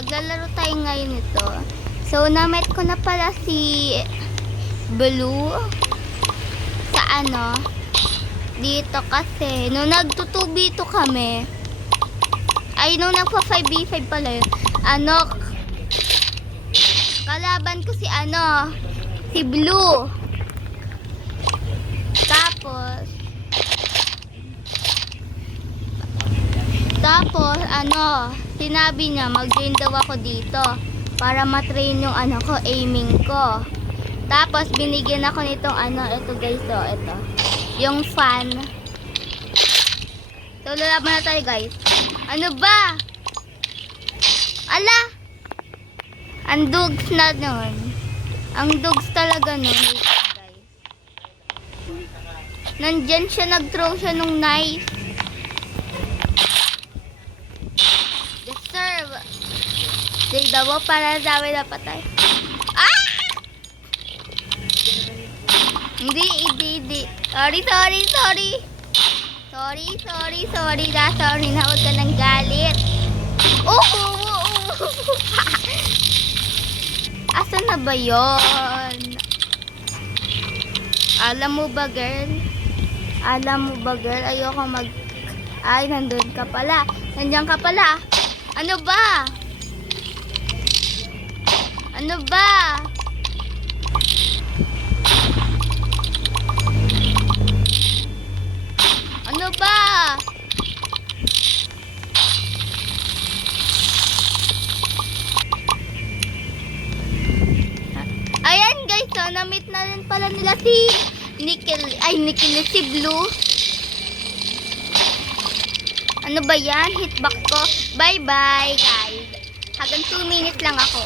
Maglalaro tayo ngayon nito. So, na-met ko na pala si Blue sa dito kasi nung nagtutubi-to kami ay nung nagpa 5v5 pala yun, kalaban ko si si Blue. Tapos sinabi niya mag-join daw ako dito para matrain yung aiming ko. Tapos binigyan ako nitong ito guys, ito. Yung fan. So lalaban na tayo guys. Ano ba? Ala! Ang dogs na nun. Ang dogs talaga nun guys. Nandyan siya, nag-throw siya nung knife. Deserve. Tignan mo, para dami na patay. Ah! Hindi. Sorry. Sorry na, huwag ka nang galit. Asan na ba yun? Alam mo ba girl? Ayoko ay, nandun ka pala. Nandiyan ka pala. Ano ba? Ayan guys, so na-meet na rin pala nila si si Blue. Ano ba yan? Hitbox ko. Bye-bye guys. Hanggang 2 minutes lang ako.